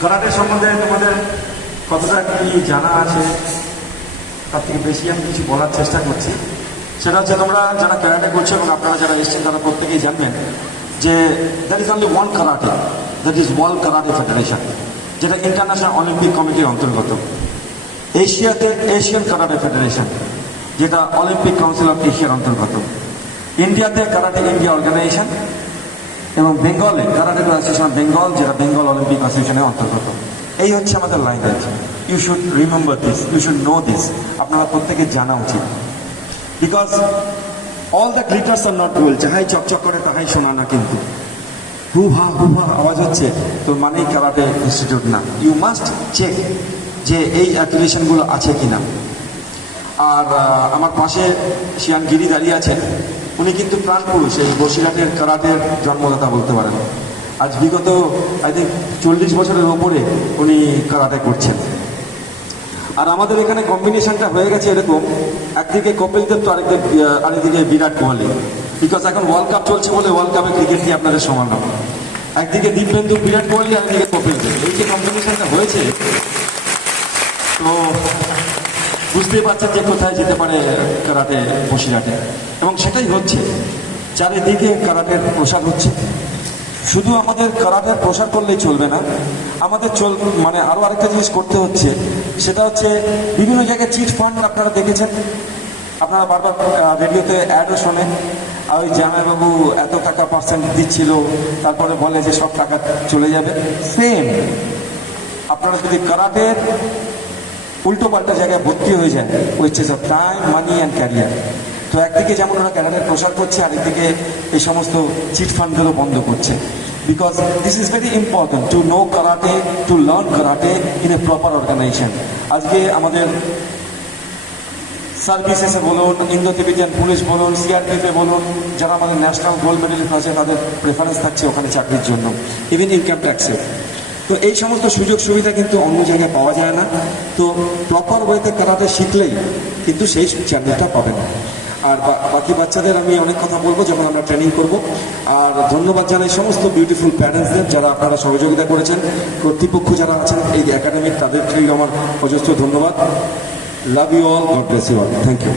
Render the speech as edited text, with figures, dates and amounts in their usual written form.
Karate সম্বন্ধে তোমাদের কতটা কি জানা আছে তার থেকে বেশি আমি কিছু বলার চেষ্টা করছি। সেটা হচ্ছে তোমরা যারা ক্যারাটে করছো এবং আপনারা যারা এসছেন তারা প্রত্যেকেই জানবেন যে that is only one karate, that is world karate federation, যেটা ইন্টারন্যাশনাল অলিম্পিক কমিটির অন্তর্গত। এশিয়াতে এশিয়ান কারাটে ফেডারেশন, যেটা অলিম্পিক কাউন্সিল অফ এশিয়ার অন্তর্গত। ইন্ডিয়াতে কারাটে ইন্ডিয়া অর্গানাইজেশন এবং বেঙ্গলে কারাটে অ্যাসোসিয়েশন বেঙ্গল, যেটা বেঙ্গল অলিম্পিক অ্যাসোসিয়েশনের অন্তর্গত। এই হচ্ছে আমাদের lineage. You should remember this, you should know this. আপনারা প্রত্যেকে জানা উচিত। Because all the glitters are not gold. যাহাই চকচক করে তাহাই শোনা না, কিন্তু হুহা হুহা আওয়াজ হচ্ছে তো মানেই কারাটে ইনস্টিটিউট না। ইউ মাস্ট চেক যে এই অ্যাপ্লিকেশনগুলো আছে কিনা। আর আমার পাশে শিয়ান গিরি দাঁড়িয়ে আছেন, উনি কিন্তু প্রাণ পুরুষ, এই বসিরহাটের কারাটের জন্মদাতা বলতে পারেন। আজ বিগত আই থিঙ্ক 40 বছরের ওপরে উনি কারাটে করছেন। আর আমাদের এখানে কম্বিনেশনটা হয়ে গেছে এরকম, একদিকে কপিল দেব তো আরেকদিকে বিরাট কোহলি। বিকজ এখন ওয়ার্ল্ড কাপ চলছে বলে ওয়ার্ল্ড কাপে ক্রিকেট নিয়ে আপনাদের সমান হবে। একদিকে দীপেন্দু বিরাট কোহলি, আরেকদিকে কপিল দেব। এই যে কম্বিনেশনটা হয়েছে, তো বুঝতেই পারছেন যে কোথায় যেতে পারে কারাটে বসিরহাটে। এবং সেটাই হচ্ছে, চারিদিকে কারাটের প্রসার হচ্ছে। শুধু আমাদের কারাটের প্রসার করলেই চলবে না, আমাদের মানে আরও আরেকটা জিনিস করতে হচ্ছে। সেটা হচ্ছে বিভিন্ন জায়গায় চিট ফান্ড আপনারা দেখেছেন, আপনারা বারবার রেডিওতে অ্যাডও শোনেন। ওই জামাইবাবু এত টাকা পার্সেন্ট দিচ্ছিল, তারপরে বলে যে সব টাকা চলে যাবে। সেম আপনারা যদি কারাটের উল্টো পাল্টা জায়গায় ভর্তি হয়ে যায়, wastage of time, money and career. তো একদিকে যেমন ওরা ক্যারাটের প্রসার করছে, আরেকদিকে এই সমস্ত চিট ফান্ডগুলো বন্ধ করছে। Because this is very important to know karate, to learn karate in a proper organization. আজকে আমাদের সার্ভিসেসে বলুন, ইন্দো তিবেটিয়ান পুলিশ বলুন, সিআরপিএফে বলুন, যারা আমাদের ন্যাশনাল গোল্ড মেডেলিস্ট আছে তাদের প্রেফারেন্স থাকছে ওখানে চাকরির জন্য, ইভেন ইনকাম ট্যাক্সে। তো এই সমস্ত সুযোগ সুবিধা কিন্তু অন্য জায়গায় পাওয়া যায় না। তো প্রপার ওয়েতে কারাটে শিখলেই কিন্তু সেই চ্যানেলটা পাবেন। আর বাকি বাচ্চাদের আমি অনেক কথা বলবো যখন আমরা ট্রেনিং করব। আর ধন্যবাদ জানাই সমস্ত বিউটিফুল প্যারেন্টসদের, যারা আপনারা সহযোগিতা করেছেন, কর্তৃপক্ষ যারা আছেন এই একাডেমির, তাদেরকেই আমার অজস্র ধন্যবাদ। Love you all, god bless you all, thank you.